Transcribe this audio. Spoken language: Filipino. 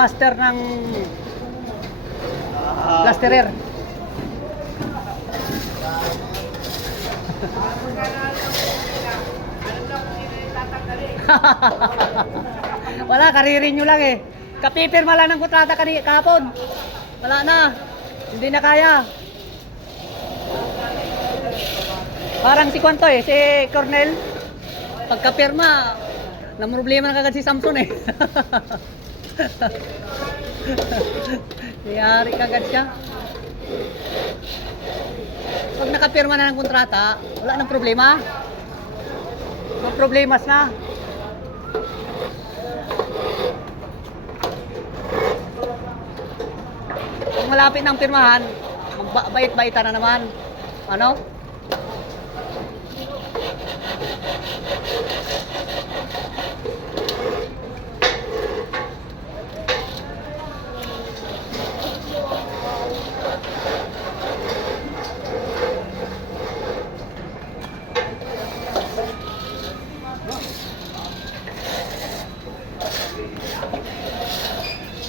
master ng plasterer. Wala, karirin nyo lang eh. Kapipirma lang ng kontrata kahapon. Wala na. Hindi na kaya. Parang si Kwanto eh, si Cornel. Pagkapirma, namroblema na kagad si Samson eh. Yari kagad siya. Pag nakapirma na ng kontrata, wala nang problema. Mga problemas na. Kung malapit ng pirmahan, magbait-baitan na naman. Ano?